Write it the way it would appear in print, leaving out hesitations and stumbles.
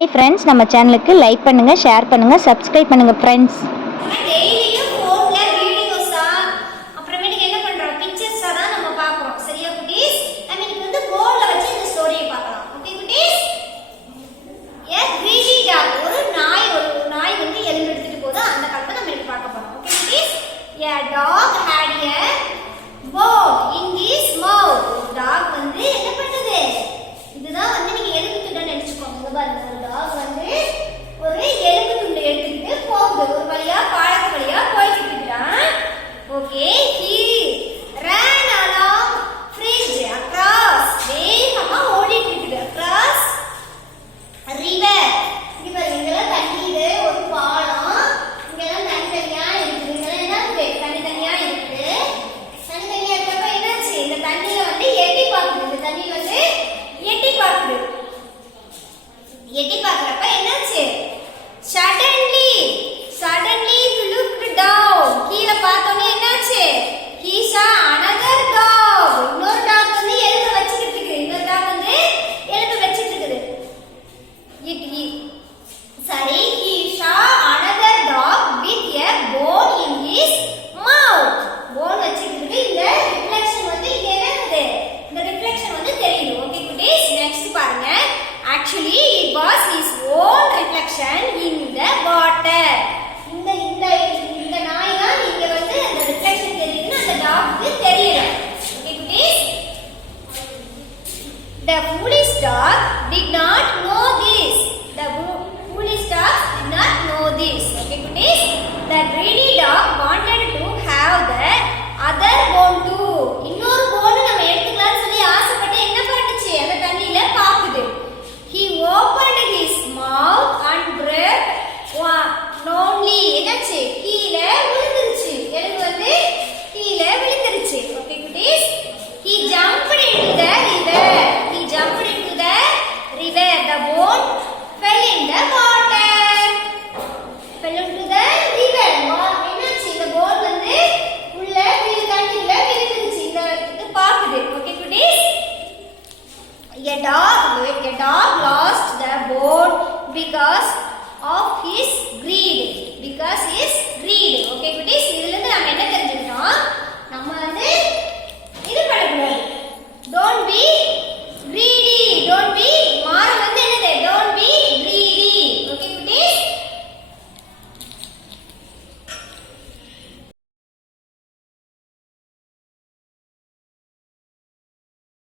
Hey friends, நம்ம சேனலுக்கு like பண்ணுங்க, ஷேர் பண்ணுங்க, சப்ஸ்கிரைப் பண்ணுங்க friends. டெய்லியும் ஃபோன்ல வீடியோஸா அப்புறமேட்டுக்கு என்ன பண்றோம் பிக்சர்ஸா தான் நம்ம பார்க்கறோம். சரியா குட்டீஸ்? நம்ம இன்னைக்கு வந்து போர்ட்ல வச்சு இந்த ஸ்டோரியை பார்க்கலாம். ஓகே குட்டீஸ்? a greedy dog ஒரு நாய் வந்து எலும்பு எடுத்துட்டு போகுது. அந்த கதை நம்ம இன்னைக்கு பார்க்க போறோம். ஓகே குட்டீஸ்? a dog had a bone in his mouth. Dog வந்து என்ன பண்ணுது? இதுதான் வந்து நீங்க எலும்பு துண்டை நினைச்சுக்கோங்க. இங்க பாருங்க, ஒரு டாக் வந்து ஒரு எலும்பு துண்டை எடுத்துக்கிட்டு போகுது. ஒரு வழியா பாலத்து வழியா போயிட்டு இருக்கான். Okay, he ran along bridge across. வேகமா ஓடிட்டு இருக்குது. across river. இங்க பாருங்க, இங்கெல்லாம் தண்ணி இது, ஒரு பாலம். இங்கெல்லாம் தனித்தனியா இருக்குது. இங்கெல்லாம் என்ன இருக்கு? தனித்தனியா இருக்குது. தனித்தனியா இருக்கப்ப என்னாச்சு? இந்த தண்ணியில வந்து எட்டி பார்க்குது. இந்த தண்ணியில வந்து எட்டி பார்க்குது. எட்டி பார்க்கறப்ப என்னாச்சு? suddenly he looked down. கீழ பார்த்தோனே என்னாச்சு? he saw another dog. இன்னொரு டாக் வந்து எலும்பு வச்சிட்டு இருக்கு. இன்னொரு டாக் வந்து எலும்பு வச்சிட்டு இருக்குது. he saw another dog with a bone in his mouth. bone வச்சிட்டு இருக்கு. இந்த ரிஃப்ளெக்ஷன் வந்து இங்க என்ன இருக்குது? இந்த ரிஃப்ளெக்ஷன் வந்து தெரியுது. ஓகே குட்டீஸ், நெக்ஸ்ட் பாருங்க. Actually, it was his own reflection in the water. இந்த நாய் தான் இங்க வந்து அந்த ரிஃப்ளெக்ஷன் தெரியுதுன்னு அந்த டாக்க்கு தெரியல. ஓகே குட்டீஸ்? The foolish dog did not know this. The foolish dog did not know this. Okay kutis? The greedy dog wanted to have the other bone too. இன்னொரு bone நம்ம எடுத்துக்கலாம்னு சொல்லி ஆசைப்பட்டு என்ன பண்ணுச்சு? அந்த தண்ணியில பாக்குது. He opened his mouth and breathed only. என்னாச்சு? கீழ விழுந்துருச்சு. எலும்பு வந்து கீழ விழுந்துருச்சு. Okay kutis? He jumped into the river. He jumped into the river. The bone fell in the water. Fell into the river. என்னாச்சு? இந்த bone வந்து உள்ள தண்ணியில விழுந்துருச்சு. இது பாக்குது. Okay kutis? A dog lost the bone because of his greed. Because his greed. Okay